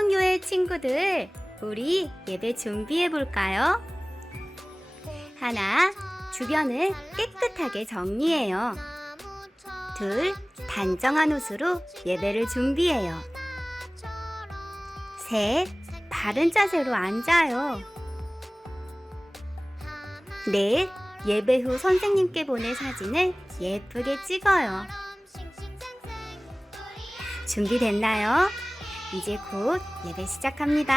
수원성교회 친구들, 우리 예배 준비해 볼까요? 하나, 주변을 깨끗하게 정리해요. 둘, 단정한 옷으로 예배를 준비해요. 셋, 바른 자세로 앉아요. 넷, 예배 후 선생님께 보낼 사진을 예쁘게 찍어요. 준비됐나요? 이제 곧 예배 시작합니다.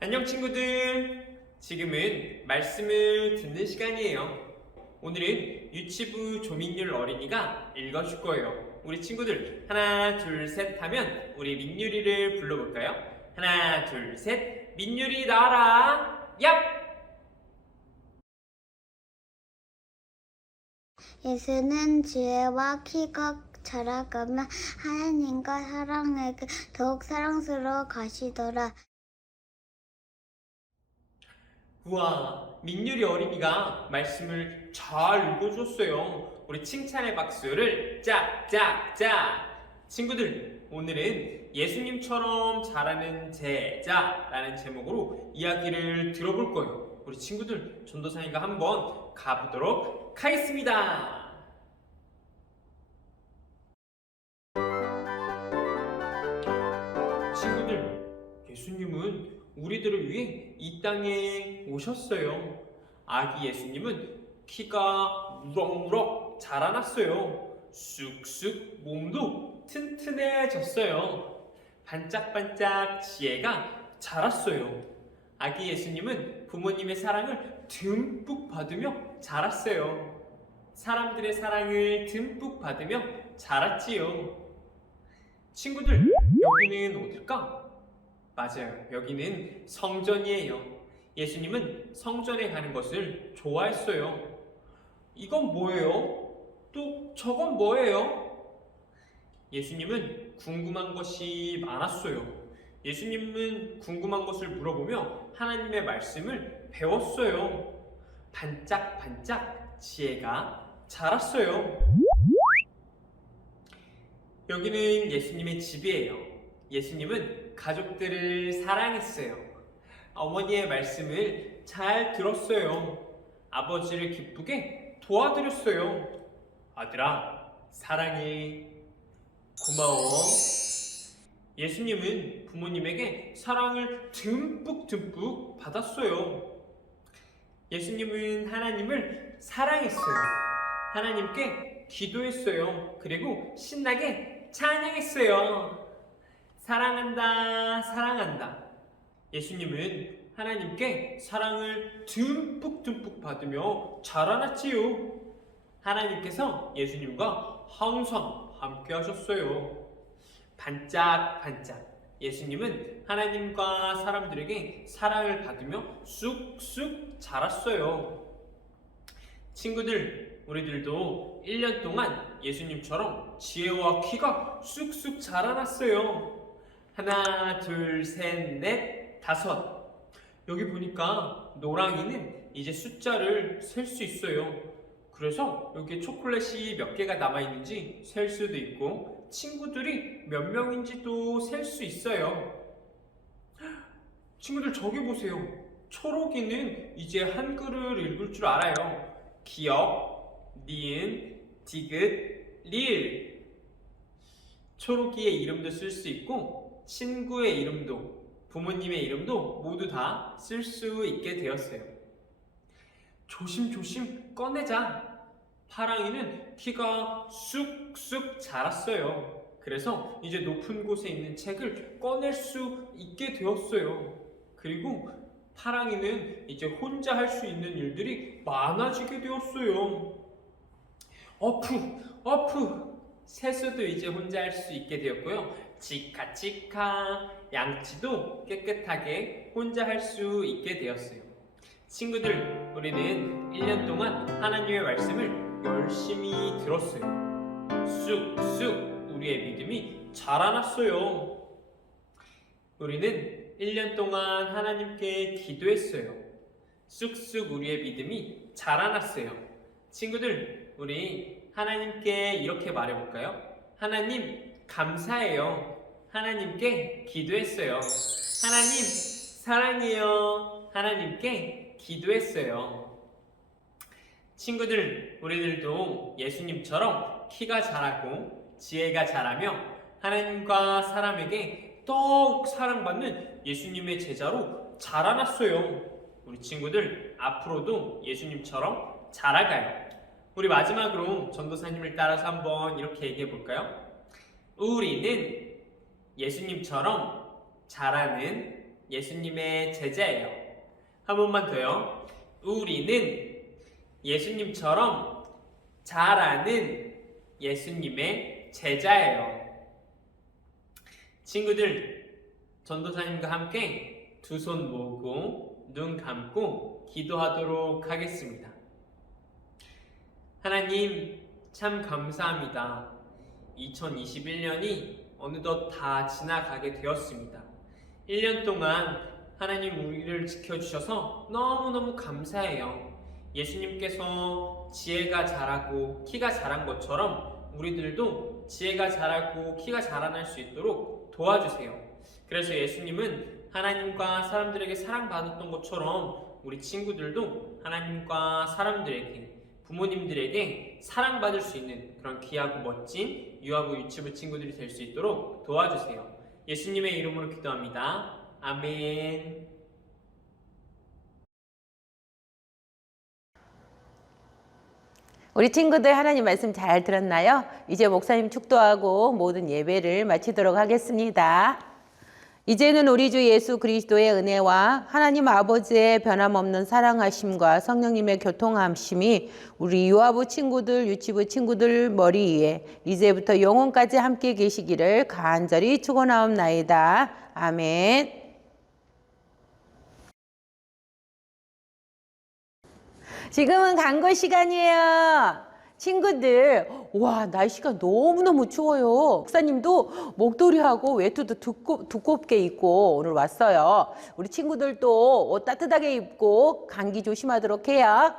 안녕 친구들. 지금은 말씀을 듣는 시간이에요. 오늘은 유치부 조민율 어린이가 읽어줄 거예요. 우리 친구들 하나 둘 셋 하면 우리 민율이를 불러볼까요? 하나 둘 셋 민율이 나와라. 얍. 예수는 지혜와 키가 자라가면 하나님과 사랑에게 더욱 사랑스러워 가시더라. 우와, 민율이 어린이가 말씀을 잘 읽어줬어요. 우리 칭찬의 박수를 짝짝짝. 친구들, 오늘은 예수님처럼 잘하는 제자라는 제목으로 이야기를 들어볼 거예요. 우리 친구들, 전도사님과 한번 가보도록 하겠습니다. 친구들, 예수님은 우리들을 위해 이 땅에 오셨어요. 아기 예수님은 키가 무럭무럭 자라났어요. 쑥쑥 몸도 튼튼해졌어요. 반짝반짝 지혜가 자랐어요. 아기 예수님은 부모님의 사랑을 듬뿍 받으며 자랐어요. 사람들의 사랑을 듬뿍 받으며 자랐지요. 친구들, 여기는 어딜까? 맞아요. 여기는 성전이에요. 예수님은 성전에 가는 것을 좋아했어요. 이건 뭐예요? 또 저건 뭐예요? 예수님은 궁금한 것이 많았어요. 예수님은 궁금한 것을 물어보며 하나님의 말씀을 배웠어요. 반짝반짝 지혜가 자랐어요. 여기는 예수님의 집이에요. 예수님은 가족들을 사랑했어요. 어머니의 말씀을 잘 들었어요. 아버지를 기쁘게 도와드렸어요. 아들아, 사랑해. 고마워. 예수님은 부모님에게 사랑을 듬뿍 듬뿍 받았어요. 예수님은 하나님을 사랑했어요. 하나님께 기도했어요. 그리고 신나게 찬양했어요. 사랑한다, 사랑한다. 예수님은 하나님께 사랑을 듬뿍듬뿍 받으며 자라났지요. 하나님께서 예수님과 항상 함께 하셨어요. 반짝반짝. 예수님은 하나님과 사람들에게 사랑을 받으며 쑥쑥 자랐어요. 친구들, 우리들도 1년 동안 예수님처럼 지혜와 키가 쑥쑥 자라났어요. 하나, 둘, 셋, 넷, 다섯. 여기 보니까 노랑이는 이제 숫자를 셀 수 있어요. 그래서 여기에 초콜릿이 몇 개가 남아있는지 셀 수도 있고, 친구들이 몇 명인지도 셀 수 있어요. 친구들 저기 보세요. 초록이는 이제 한글을 읽을 줄 알아요. 기억, 니은, 디귿, 리을. 초록이의 이름도 쓸 수 있고, 친구의 이름도, 부모님의 이름도 모두 다 쓸 수 있게 되었어요. 조심조심 꺼내자. 파랑이는 키가 쑥쑥 자랐어요. 그래서 이제 높은 곳에 있는 책을 꺼낼 수 있게 되었어요. 그리고 파랑이는 이제 혼자 할 수 있는 일들이 많아지게 되었어요. 어프, 어프. 세수도 이제 혼자 할 수 있게 되었고요. 치카, 치카. 양치도 깨끗하게 혼자 할 수 있게 되었어요. 친구들, 우리는 1년 동안 하나님의 말씀을 열심히 들었어요. 쑥쑥 우리의 믿음이 자라났어요. 우리는 1년 동안 하나님께 기도했어요. 쑥쑥 우리의 믿음이 자라났어요. 친구들, 우리 하나님께 이렇게 말해볼까요? 하나님, 감사해요. 하나님께 기도했어요. 하나님, 사랑해요. 하나님께 기도했어요. 친구들, 우리들도 예수님처럼 키가 자라고 지혜가 자라며 하나님과 사람에게 더욱 사랑받는 예수님의 제자로 자라났어요. 우리 친구들, 앞으로도 예수님처럼 자라가요. 우리 마지막으로 전도사님을 따라서 한번 이렇게 얘기해 볼까요? 우리는 예수님처럼 자라는 예수님의 제자예요. 한 번만 더요. 우리는 예수님처럼 잘하는 예수님의 제자예요. 친구들, 전도사님과 함께 두 손 모으고 눈 감고 기도하도록 하겠습니다. 하나님, 참 감사합니다. 2021년이 어느덧 다 지나가게 되었습니다. 1년 동안 하나님 우리를 지켜주셔서 너무너무 감사해요. 예수님께서 지혜가 자라고 키가 자란 것처럼 우리들도 지혜가 자라고 키가 자라날 수 있도록 도와주세요. 그래서 예수님은 하나님과 사람들에게 사랑받았던 것처럼 우리 친구들도 하나님과 사람들에게 부모님들에게 사랑받을 수 있는 그런 귀하고 멋진 유아부 유치부 친구들이 될 수 있도록 도와주세요. 예수님의 이름으로 기도합니다. 아멘. 우리 친구들 하나님 말씀 잘 들었나요? 이제 목사님 축도하고 모든 예배를 마치도록 하겠습니다. 이제는 우리 주 예수 그리스도의 은혜와 하나님 아버지의 변함없는 사랑하심과 성령님의 교통하심이 우리 유아부 친구들, 유치부 친구들 머리 위에 이제부터 영원까지 함께 계시기를 간절히 축원하옵나이다. 아멘. 지금은 간거 시간이에요. 친구들, 와, 날씨가 너무너무 추워요. 목사님도 목도리하고 외투도 두꺼, 두껍게 입고 오늘 왔어요. 우리 친구들도 옷 따뜻하게 입고 감기 조심하도록 해요.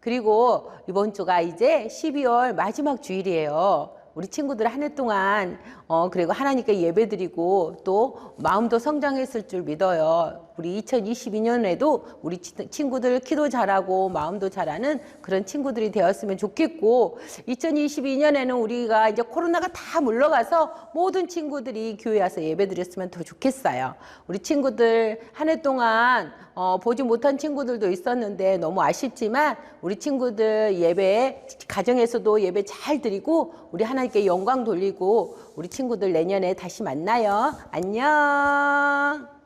그리고 이번 주가 이제 12월 마지막 주일이에요. 우리 친구들 한 해 동안 어 그리고 하나님께 예배드리고 또 마음도 성장했을 줄 믿어요. 우리 2022년에도 우리 치- 친구들 키도 잘하고 마음도 잘하는 그런 친구들이 되었으면 좋겠고 2022년에는 우리가 이제 코로나가 다 물러가서 모든 친구들이 교회 와서 예배드렸으면 더 좋겠어요. 우리 친구들 한 해 동안 어, 보지 못한 친구들도 있었는데 너무 아쉽지만 우리 친구들 예배 가정에서도 예배 잘 드리고 우리 하나님 께 영광 돌리고 우리 친구들 내년에 다시 만나요. 안녕.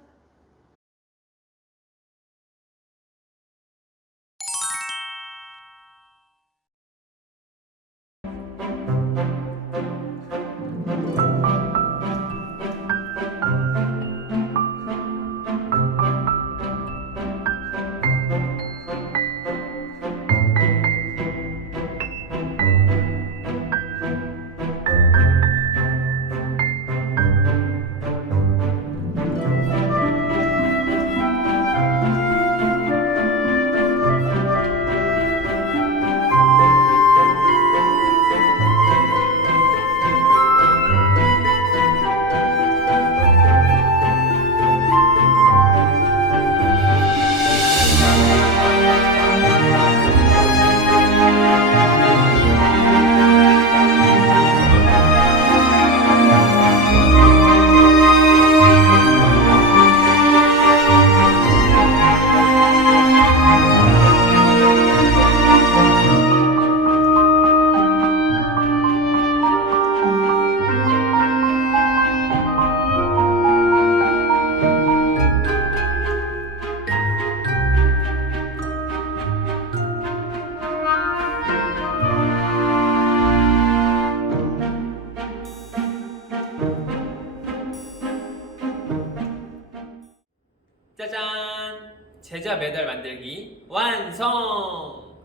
제자 메달 만들기 완성!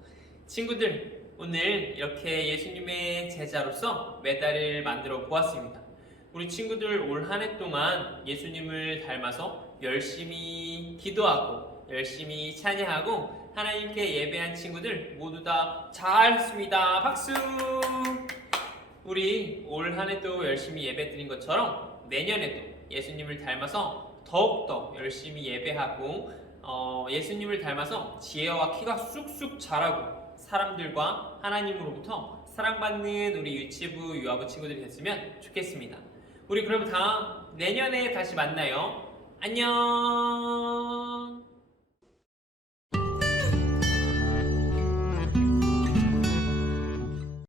친구들, 오늘 이렇게 예수님의 제자로서 메달을 만들어 보았습니다. 우리 친구들 올 한 해 동안 예수님을 닮아서 열심히 기도하고 열심히 찬양하고 하나님께 예배한 친구들 모두 다 잘했습니다. 박수! 우리 올 한 해도 열심히 예배 드린 것처럼 내년에도 예수님을 닮아서 더욱더 열심히 예배하고 어, 예수님을 닮아서 지혜와 키가 쑥쑥 자라고 사람들과 하나님으로부터 사랑받는 우리 유치부 유아부 친구들이 됐으면 좋겠습니다. 우리 그럼 다 내년에 다시 만나요. 안녕.